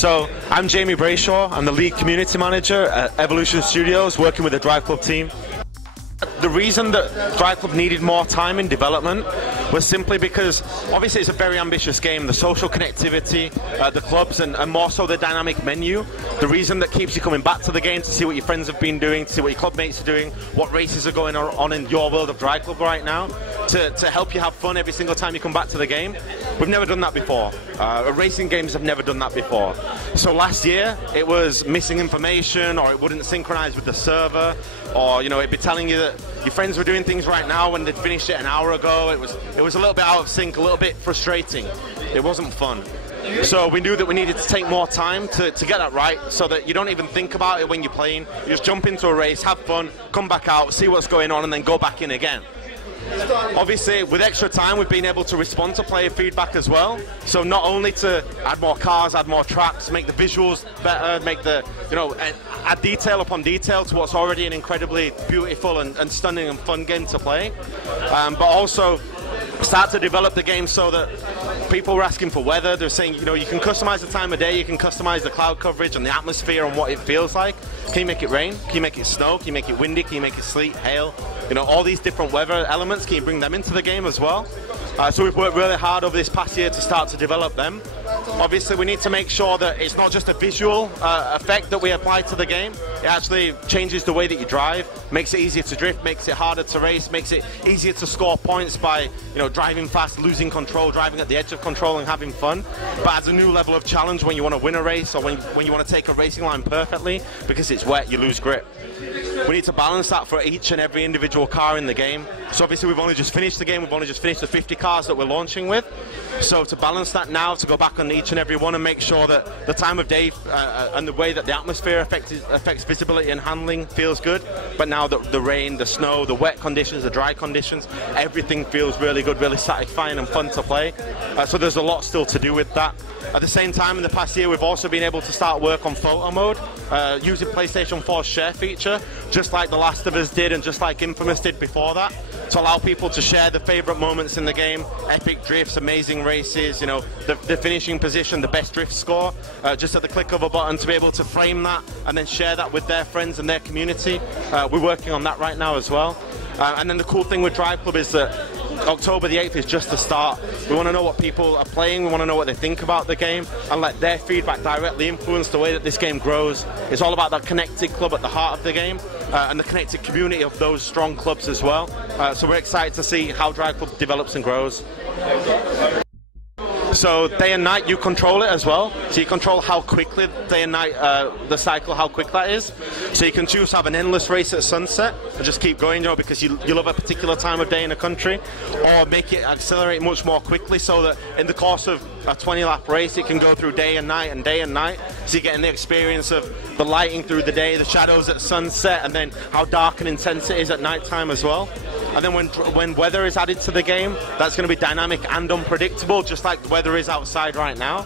So, I'm Jamie Brayshaw. I'm the lead community manager at Evolution Studios, working with the Driveclub team. The reason that Driveclub needed more time in development was simply because obviously it's a very ambitious game. The social connectivity, the clubs, and more so the dynamic menu. The reason that keeps you coming back to the game to see what your friends have been doing, to see what your club mates are doing, what races are going on in your world of Driveclub right now, to help you have fun every single time you come back to the game. We've never done that before. Racing games have never done that before. So last year it was missing information, or it wouldn't synchronize with the server, or it'd be telling you that your friends were doing things right now when they'd finished it an hour ago. It was a little bit out of sync, a little bit frustrating. It wasn't fun. So we knew that we needed to take more time to get that right, so that you don't even think about it when you're playing. You just jump into a race, have fun, come back out, see what's going on, and then go back in again. Obviously, with extra time, we've been able to respond to player feedback as well. So not only to add more cars, add more tracks, make the visuals better, make the, add detail upon detail to what's already an incredibly beautiful and stunning and fun game to play, but also start to develop the game so that people were asking for weather. They're saying, you can customize the time of day, you can customize the cloud coverage and the atmosphere and what it feels like. Can you make it rain? Can you make it snow? Can you make it windy? Can you make it sleet, hail? All these different weather elements, can you bring them into the game as well? So we've worked really hard over this past year to start to develop them. Obviously, we need to make sure that it's not just a visual effect that we apply to the game. It actually changes the way that you drive, makes it easier to drift, makes it harder to race, makes it easier to score points by driving fast, losing control, driving at the edge of control and having fun. But adds a new level of challenge when you want to win a race, or when you want to take a racing line perfectly. Because it's wet, you lose grip. We need to balance that for each and every individual car in the game. So obviously we've only just finished the game, we've only just finished the 50 cars that we're launching with. So to balance that now, to go back on each and every one and make sure that the time of day and the way that the atmosphere affects visibility and handling feels good. But now that the rain, the snow, the wet conditions, the dry conditions, everything feels really good, really satisfying and fun to play. So there's a lot still to do with that. At the same time, in the past year, we've also been able to start work on photo mode, using PlayStation 4's share feature, just like The Last of Us did and just like Infamous did before that, to allow people to share the favourite moments in the game, epic drifts, amazing races, the finishing position, the best drift score, just at the click of a button, to be able to frame that and then share that with their friends and their community. We're working on that right now as well. And then the cool thing with Driveclub is that October the 8th is just the start. We want to know what people are playing, we want to know what they think about the game, and let their feedback directly influence the way that this game grows. It's all about that connected club at the heart of the game, and the connected community of those strong clubs as well. So we're excited to see how Driveclub develops and grows. So day and night, you control it as well. So you control how quickly day and night, the cycle, how quick that is. So you can choose to have an endless race at sunset and just keep going, because you love a particular time of day in a country, or make it accelerate much more quickly so that in the course of a 20-lap race, it can go through day and night and day and night. So you're getting the experience of the lighting through the day, the shadows at sunset, and then how dark and intense it is at night time as well. And then when weather is added to the game, that's going to be dynamic and unpredictable, just like the weather is outside right now.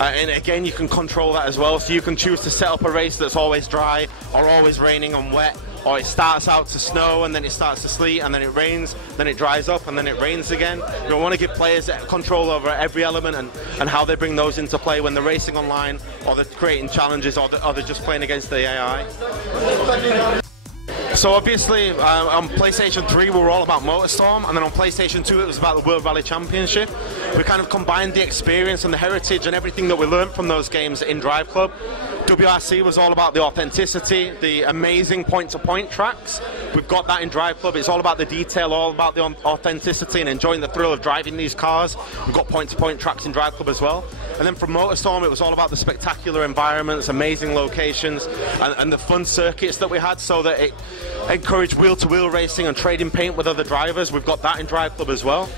And again, you can control that as well. So you can choose to set up a race that's always dry, or always raining and wet, or it starts out to snow and then it starts to sleet and then it rains, then it dries up and then it rains again. We want to give players control over every element and how they bring those into play when they're racing online, or they're creating challenges, or they're just playing against the AI. So obviously, on PlayStation 3 we were all about MotorStorm, and then on PlayStation 2 it was about the World Rally Championship. We kind of combined the experience and the heritage and everything that we learned from those games in Driveclub. WRC was all about the authenticity, the amazing point-to-point tracks. We've got that in Driveclub. It's all about the detail, all about the authenticity and enjoying the thrill of driving these cars. We've got point-to-point tracks in Driveclub as well. And then from MotorStorm, it was all about the spectacular environments, amazing locations, and the fun circuits that we had, so that it encouraged wheel-to-wheel racing and trading paint with other drivers. We've got that in Driveclub as well.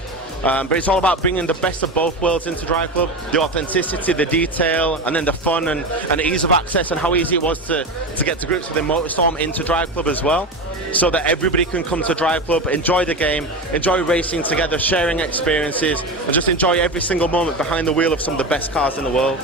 But it's all about bringing the best of both worlds into Driveclub, the authenticity, the detail, and then the fun and ease of access, and how easy it was to get to grips with the MotorStorm into Driveclub as well, so that everybody can come to Driveclub, enjoy the game, enjoy racing together, sharing experiences, and just enjoy every single moment behind the wheel of some of the best cars in the world.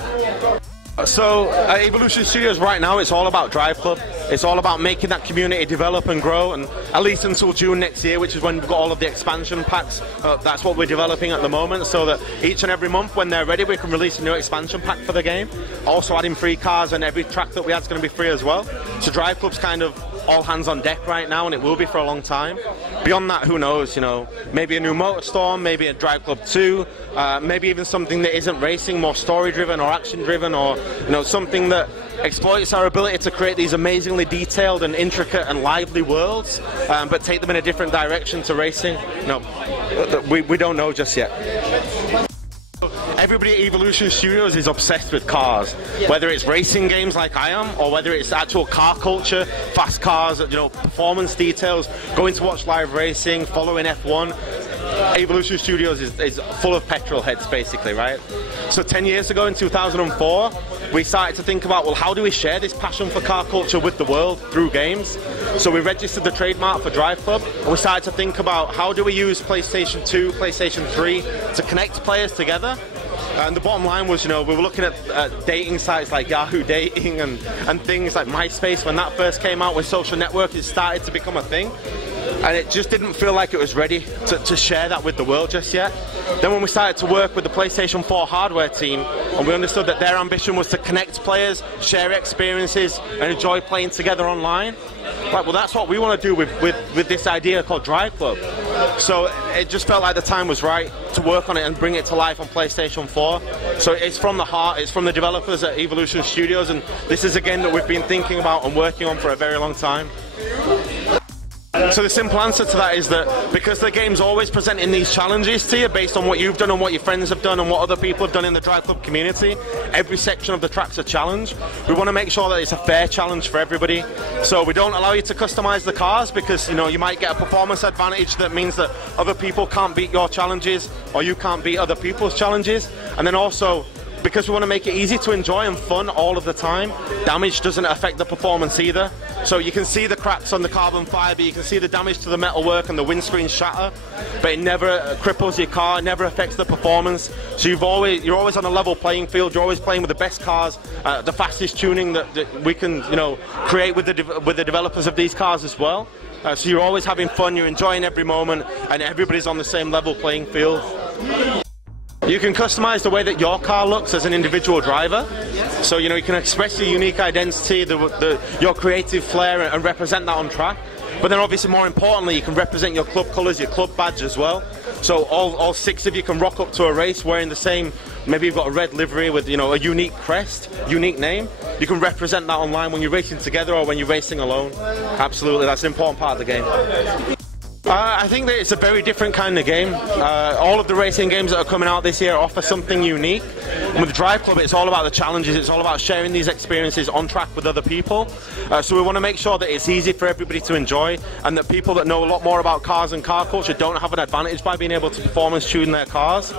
So Evolution Studios right now, it's all about Driveclub. It's all about making that community develop and grow, and at least until June next year, which is when we've got all of the expansion packs. That's what we're developing at the moment, so that each and every month when they're ready, we can release a new expansion pack for the game. Also adding free cars, and every track that we add is going to be free as well. So Driveclub's kind of all hands on deck right now, and it will be for a long time. Beyond that, who knows, you know, maybe a new MotorStorm, maybe a Driveclub 2, maybe even something that isn't racing, more story driven or action driven, or you know, something that exploits our ability to create these amazingly detailed and intricate and lively worlds, but take them in a different direction to racing. No, we don't know just yet. Everybody at Evolution Studios is obsessed with cars, whether it's racing games like I am, or whether it's actual car culture, fast cars, you know, performance details, going to watch live racing, following F1. Evolution Studios is full of petrol heads, basically, right? So 10 years ago in 2004, we started to think about, well, how do we share this passion for car culture with the world through games? So we registered the trademark for Driveclub, and we started to think about how do we use PlayStation 2, PlayStation 3 to connect players together. And the bottom line was, you know, we were looking at dating sites like Yahoo Dating and things like MySpace when that first came out, when social networking started to become a thing. And it just didn't feel like it was ready to share that with the world just yet. Then when we started to work with the PlayStation 4 hardware team, and we understood that their ambition was to connect players, share experiences, and enjoy playing together online, like, well, that's what we want to do with this idea called Driveclub. So it just felt like the time was right to work on it and bring it to life on PlayStation 4. So it's from the heart, it's from the developers at Evolution Studios, and this is a game that we've been thinking about and working on for a very long time. So the simple answer to that is that because the game's always presenting these challenges to you based on what you've done and what your friends have done and what other people have done in the Driveclub community, every section of the track's a challenge. We want to make sure that it's a fair challenge for everybody. So we don't allow you to customize the cars because, you know, you might get a performance advantage that means that other people can't beat your challenges or you can't beat other people's challenges. And then also, because we want to make it easy to enjoy and fun all of the time, damage doesn't affect the performance either. So you can see the cracks on the carbon fibre, you can see the damage to the metalwork and the windscreen shatter, but it never cripples your car, it never affects the performance. So you're always on a level playing field, you're always playing with the best cars, the fastest tuning that we can, you know, create with the developers of these cars as well. So you're always having fun, you're enjoying every moment, and everybody's on the same level playing field. You can customize the way that your car looks as an individual driver. So, you know, you can express your unique identity, your creative flair, and represent that on track. But then obviously more importantly, you can represent your club colours, your club badge as well. So all 6 of you can rock up to a race wearing the same, maybe you've got a red livery with, you know, a unique crest, unique name. You can represent that online when you're racing together or when you're racing alone. Absolutely, that's an important part of the game. I think that it's a very different kind of game. All of the racing games that are coming out this year offer something unique. And with Driveclub, it's all about the challenges, it's all about sharing these experiences on track with other people. So we want to make sure that it's easy for everybody to enjoy, and that people that know a lot more about cars and car culture don't have an advantage by being able to performance tune their cars.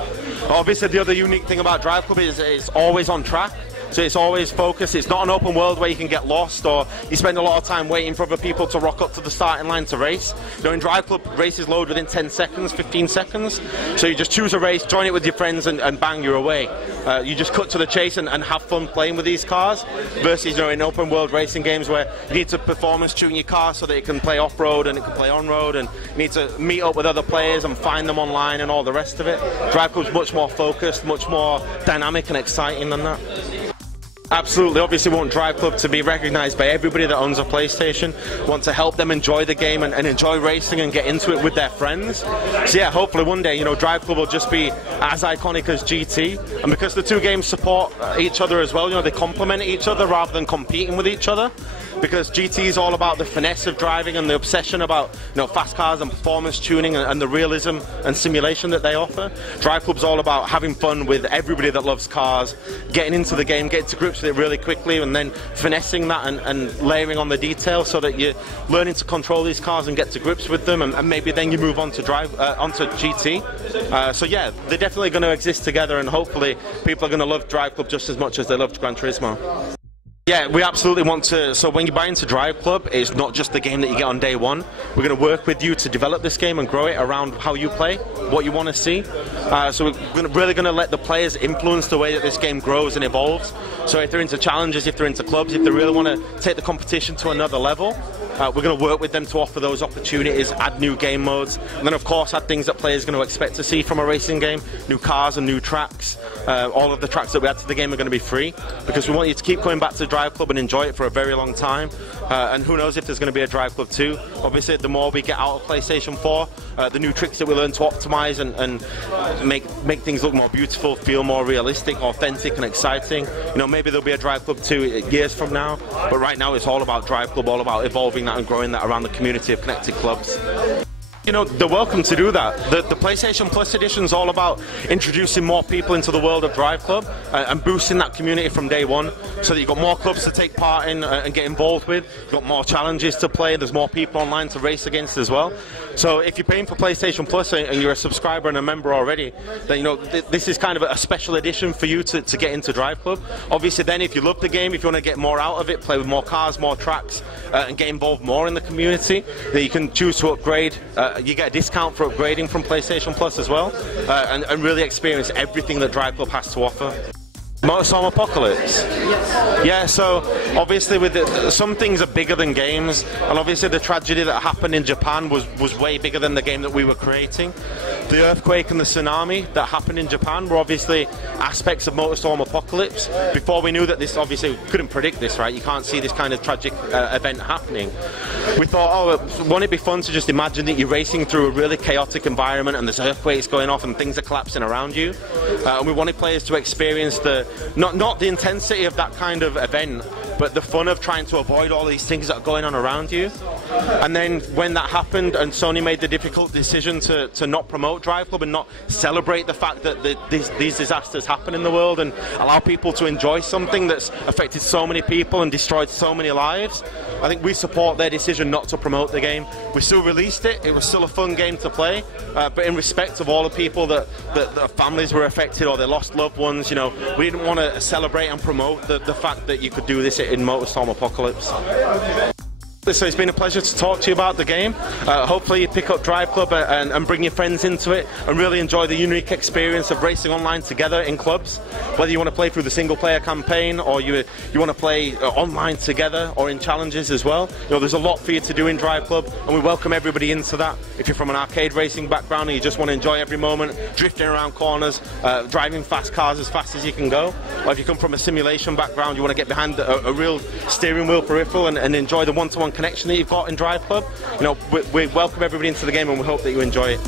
Obviously, the other unique thing about Driveclub is it's always on track. So it's always focused. It's not an open world where you can get lost or you spend a lot of time waiting for other people to rock up to the starting line to race. You know, in Driveclub, races load within 10 seconds, 15 seconds. So you just choose a race, join it with your friends, and bang, you're away. You just cut to the chase and have fun playing with these cars. Versus, you know, in open world racing games where you need to performance tune your car so that it can play off-road and it can play on-road, and you need to meet up with other players and find them online and all the rest of it. Driveclub's much more focused, much more dynamic and exciting than that. Absolutely, obviously we want Driveclub to be recognised by everybody that owns a PlayStation. We want to help them enjoy the game and enjoy racing and get into it with their friends. So yeah, hopefully one day, you know, Driveclub will just be as iconic as GT. And because the two games support each other as well, you know, they complement each other rather than competing with each other. Because GT is all about the finesse of driving and the obsession about, you know, fast cars and performance tuning and the realism and simulation that they offer. Driveclub's all about having fun with everybody that loves cars, getting into the game, getting to grips with it really quickly, and then finessing that and layering on the details so that you're learning to control these cars and get to grips with them, and maybe then you move on to onto GT. So yeah, they're definitely going to exist together, and hopefully people are going to love Driveclub just as much as they loved Gran Turismo. Yeah, we absolutely want to. So when you buy into Driveclub, it's not just the game that you get on day one. We're going to work with you to develop this game and grow it around how you play, what you want to see. So we're really going to let the players influence the way that this game grows and evolves. So if they're into challenges, if they're into clubs, if they really want to take the competition to another level, we're going to work with them to offer those opportunities, add new game modes, and then of course add things that players are going to expect to see from a racing game, new cars and new tracks. All of the tracks that we add to the game are going to be free, because we want you to keep coming back to Driveclub and enjoy it for a very long time. And who knows if there's going to be a Driveclub 2. Obviously, the more we get out of PlayStation 4, the new tricks that we learn to optimize and make things look more beautiful, feel more realistic, authentic and exciting. You know, maybe there'll be a Driveclub 2 years from now, but right now it's all about Driveclub, all about evolving that and growing that around the community of connected clubs. You know, they're welcome to do that. The PlayStation Plus edition is all about introducing more people into the world of Driveclub and boosting that community from day one, so that you've got more clubs to take part in and get involved with. You've got more challenges to play. There's more people online to race against as well. So if you're paying for PlayStation Plus and you're a subscriber and a member already, then you know this is kind of a special edition for you to get into Driveclub. Obviously, then if you love the game, if you want to get more out of it, play with more cars, more tracks, and get involved more in the community, then you can choose to upgrade. You get a discount for upgrading from PlayStation Plus as well, and really experience everything that Driveclub has to offer. MotorStorm Apocalypse. Yeah, so obviously with some things are bigger than games, and obviously the tragedy that happened in Japan was way bigger than the game that we were creating. The earthquake and the tsunami that happened in Japan were obviously aspects of MotorStorm Apocalypse. Before we knew that this, obviously we couldn't predict this, right? You can't see this kind of tragic event happening. We thought, oh, wouldn't it be fun to just imagine that you're racing through a really chaotic environment and there's earthquakes going off and things are collapsing around you, and we wanted players to experience not the intensity of that kind of event, but the fun of trying to avoid all these things that are going on around you. And then when that happened and Sony made the difficult decision to not promote Driveclub and not celebrate the fact that these disasters happen in the world and allow people to enjoy something that's affected so many people and destroyed so many lives, I think we support their decision not to promote the game. We still released it. It was still a fun game to play, but in respect of all the people that families were affected or they lost loved ones, you know, we didn't want to celebrate and promote the fact that you could do this in MotorStorm Apocalypse. So it's been a pleasure to talk to you about the game. Hopefully you pick up Driveclub and bring your friends into it and really enjoy the unique experience of racing online together in clubs. Whether you want to play through the single player campaign or you want to play online together or in challenges as well. You know, there's a lot for you to do in Driveclub, and we welcome everybody into that. If you're from an arcade racing background and you just want to enjoy every moment, drifting around corners, driving fast cars as fast as you can go, or if you come from a simulation background, you want to get behind a real steering wheel peripheral and enjoy the one-to-one connection that you've got in Driveclub, you know, we welcome everybody into the game and we hope that you enjoy it.